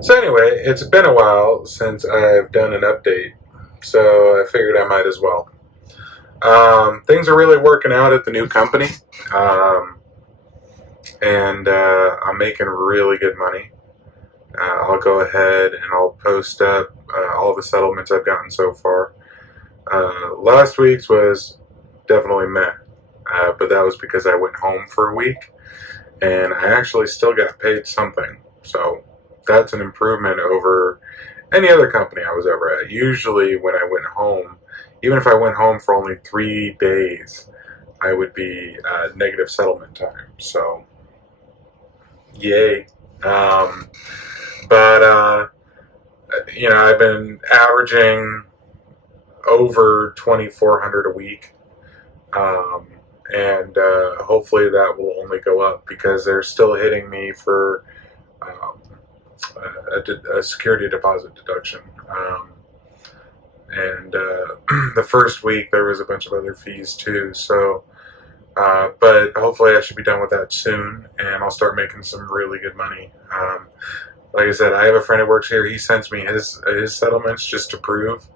So anyway, it's been a while since I've done an update, so I figured I might as well. Things are really working out at the new company, um, and I'm making really good money. I'll go ahead and I'll post up all the settlements I've gotten so far. Last week's was definitely meh, but that was because I went home for a week, and I actually still got paid something. So that's an improvement over any other company I was ever at. Usually, when I went home, even if I went home for only 3 days, I would be negative settlement time. So, yay. Um, but I've been averaging over 2,400 a week. Um, and hopefully that will only go up because they're still hitting me for um, a security deposit deduction. And the first week there was a bunch of other fees too. But hopefully I should be done with that soon, and I'll start making some really good money. Like I said, I have a friend who works here. He sends me his settlements just to prove,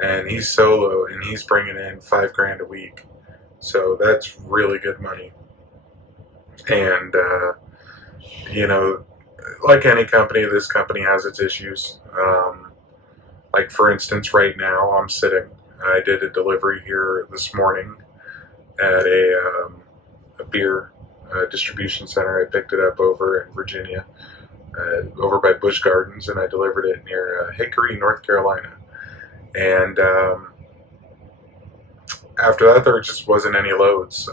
and he's solo, and he's bringing in $5,000 a week. So that's really good money. And you know, like any company, this company has its issues. Like for instance, right now I'm sitting. I did a delivery here this morning at a beer distribution center. I picked it up over in Virginia, over by Busch Gardens, and I delivered it near Hickory, North Carolina. And after that, there just wasn't any loads.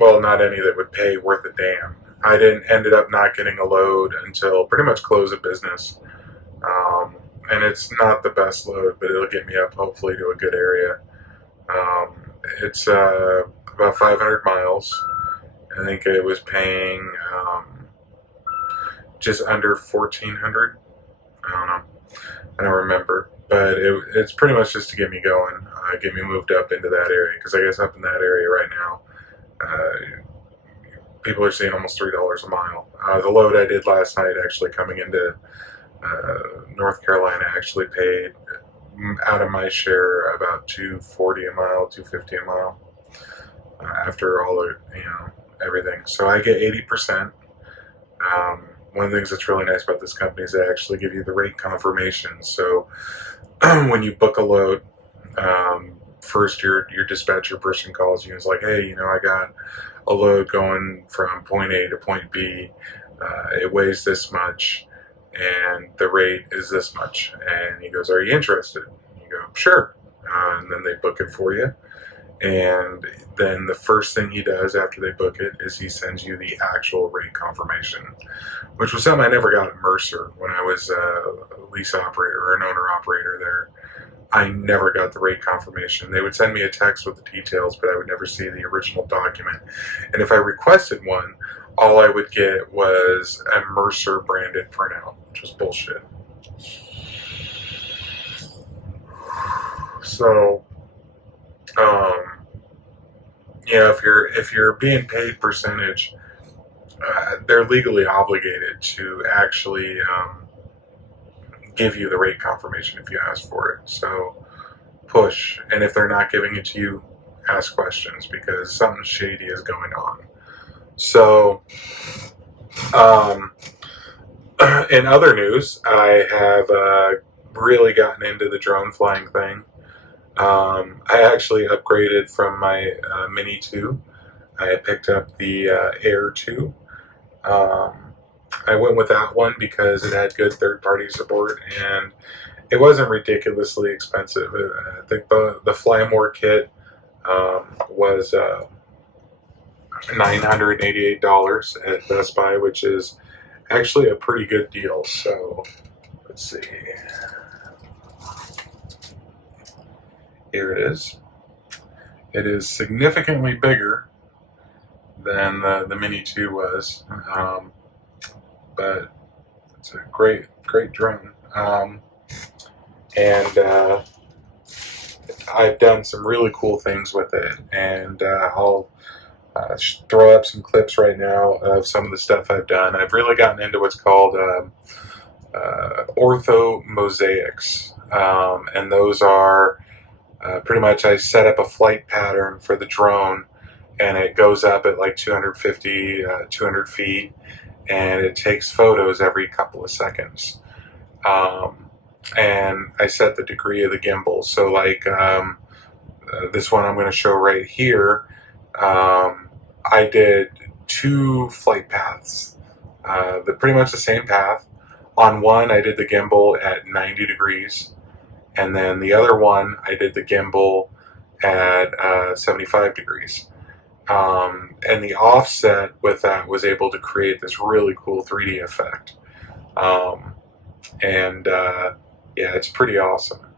Well, not any that would pay worth a damn. I didn't ended up not getting a load until pretty much close of business. And it's not the best load, but it'll get me up hopefully to a good area. It's about 500 miles. I think it was paying just under 1,400. I don't know. I don't remember, but it's pretty much just to get me going, get me moved up into that area. Because I guess up in that area right now, people are seeing almost $3 a mile. The load I did last night, actually coming into North Carolina, actually paid out of my share about 240 a mile, 250 a mile, after all the everything. So I get 80%. One of the things that's really nice about this company is they actually give you the rate confirmation. So when you book a load, first your dispatcher person calls you and is like, hey, I got a load going from point A to point B. It weighs this much, and the rate is this much. And he goes, are you interested? And you go, sure. And then they book it for you. And then the first thing he does after they book it is he sends you the actual rate confirmation, which was something I never got at Mercer when I was a lease operator or an owner operator there. I never got the rate confirmation. They would send me a text with the details, but I would never see the original document. And if I requested one, all I would get was a Mercer branded printout, which was bullshit. So, if you're being paid percentage, they're legally obligated to actually give you the rate confirmation if you ask for it. So push, and if they're not giving it to you, ask questions because something shady is going on. So, in other news, I have really gotten into the drone flying thing. I actually upgraded from my Mini 2. I picked up the Air 2. I went with that one because it had good third-party support, and it wasn't ridiculously expensive. I think the Fly More kit was $988 at Best Buy, which is actually a pretty good deal. So let's see. Here it is. It is significantly bigger than the Mini 2 was, but it's a great drone. And I've done some really cool things with it, and throw up some clips right now of some of the stuff I've done. I've really gotten into what's called ortho mosaics, and those are pretty much I set up a flight pattern for the drone, and it goes up at like 250, 200 feet, and it takes photos every couple of seconds. And I set the degree of the gimbal. So like this one I'm going to show right here, I did 2 flight paths. They're pretty much the same path. On one, I did the gimbal at 90 degrees, and then the other one, I did the gimbal at 75 degrees. And the offset with that was able to create this really cool 3D effect. Yeah, it's pretty awesome.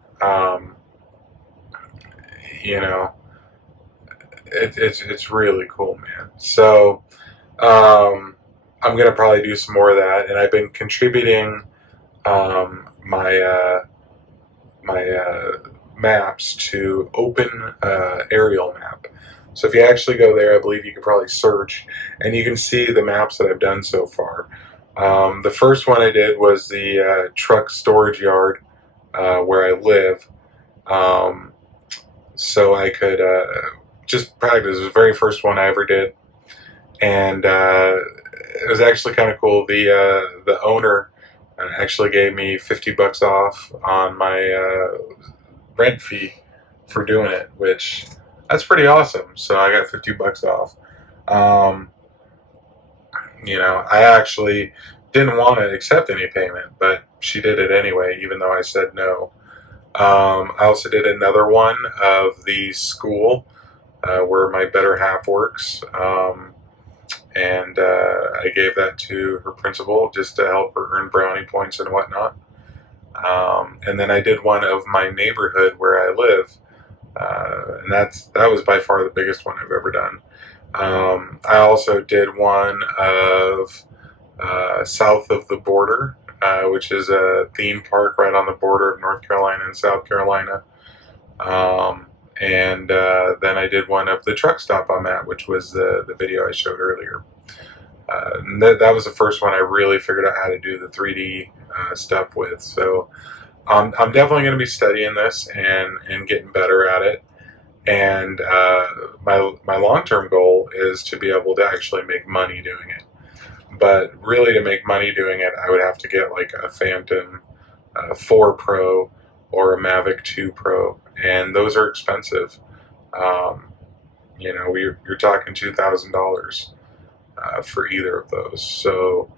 You know, it's really cool, man. So I'm gonna probably do some more of that, and I've been contributing my maps to Open Aerial Map. So if you actually go there, I believe you can probably search, and you can see the maps that I've done so far. The first one I did was the truck storage yard where I live, so I could just practice. It was the very first one I ever did, and it was actually kind of cool. The owner actually gave me $50 off on my rent fee for doing it, which that's pretty awesome. So I got $50 off. I actually didn't want to accept any payment, but she did it anyway, even though I said no. I also did another one of the school where my better half works, and I gave that to her principal just to help her earn brownie points and whatnot. And then I did one of my neighborhood where I live, and that was by far the biggest one I've ever done. I also did one of south of the border, which is a theme park right on the border of North Carolina and South Carolina. Then I did one of the truck stop I'm at, which was the video I showed earlier. And that was the first one I really figured out how to do the 3D stuff with. So I'm definitely going to be studying this and getting better at it. And my long-term goal is to be able to actually make money doing it. But really, to make money doing it, I would have to get like a Phantom 4 Pro or a Mavic 2 Pro, and those are expensive. You're talking $2,000 for either of those. So,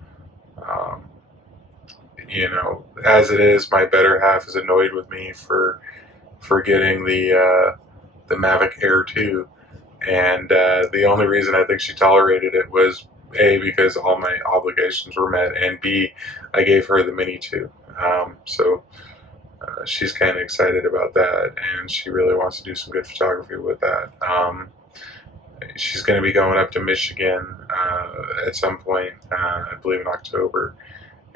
as it is, my better half is annoyed with me for getting the Mavic Air 2, and the only reason I think she tolerated it was A, because all my obligations were met, and B, I gave her the Mini 2. So she's kind of excited about that, and she really wants to do some good photography with that. She's going to be going up to Michigan at some point, I believe in October,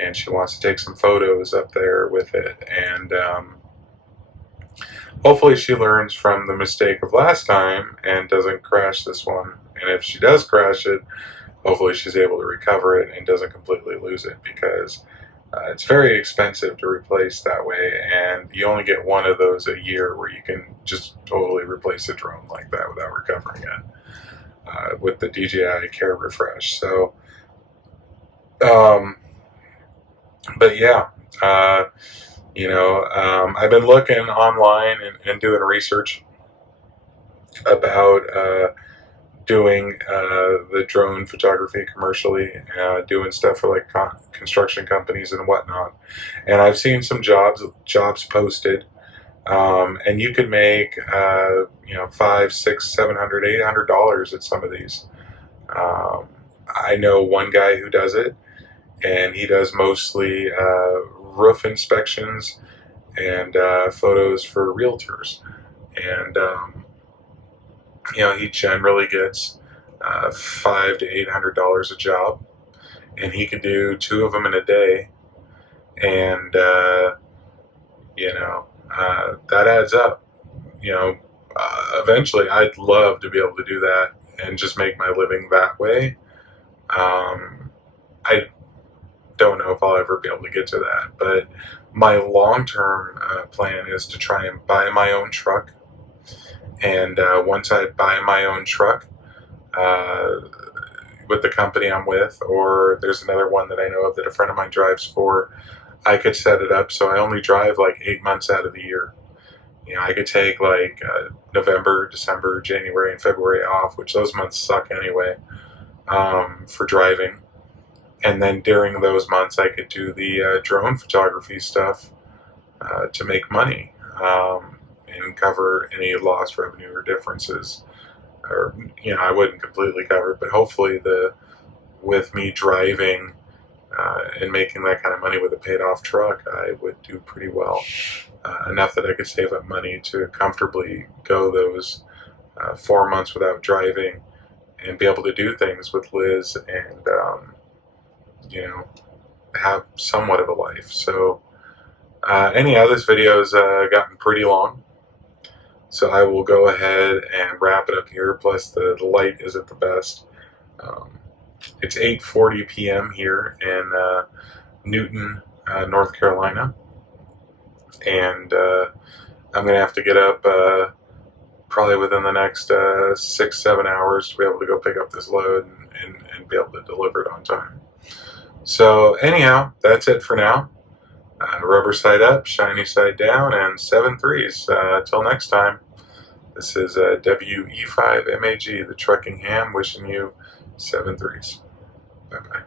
and she wants to take some photos up there with it, and hopefully she learns from the mistake of last time and doesn't crash this one. And if she does crash it, hopefully she's able to recover it and doesn't completely lose it, because it's very expensive to replace that way, and you only get one of those a year where you can just totally replace a drone like that without recovering it with the DJI Care Refresh. So, but yeah, I've been looking online and doing research about doing the drone photography commercially, doing stuff for like construction companies and whatnot. And I've seen some jobs posted, and you could make $500, $600, $700, $800 at some of these. I know one guy who does it, and he does mostly roof inspections and photos for realtors, and he generally gets $500 to $800 a job, and he could do 2 of them in a day, and that adds up. Eventually, I'd love to be able to do that and just make my living that way. I don't know if I'll ever be able to get to that, but my long-term plan is to try and buy my own truck. And once I buy my own truck, uh, with the company I'm with, or there's another one that I know of that a friend of mine drives for, I could set it up so I only drive like 8 months out of the year. I could take like November, December, January, and February off, which those months suck anyway, for driving. And then during those months, I could do the drone photography stuff to make money, and cover any lost revenue or differences. Or I wouldn't completely cover it, but hopefully with me driving and making that kind of money with a paid off truck, I would do pretty well. Enough that I could save up money to comfortably go those 4 months without driving and be able to do things with Liz and, have somewhat of a life. So, anyhow, this video's gotten pretty long. So I will go ahead and wrap it up here. Plus the light isn't the best. It's 8:40 p.m. here in Newton, North Carolina. And I'm going to have to get up probably within the next 6-7 hours to be able to go pick up this load and be able to deliver it on time. So anyhow, that's it for now. Rubber side up, shiny side down, and 7 threes. Till next time, this is WE5MAG, the Trucking Ham, wishing you 7 threes. Bye-bye.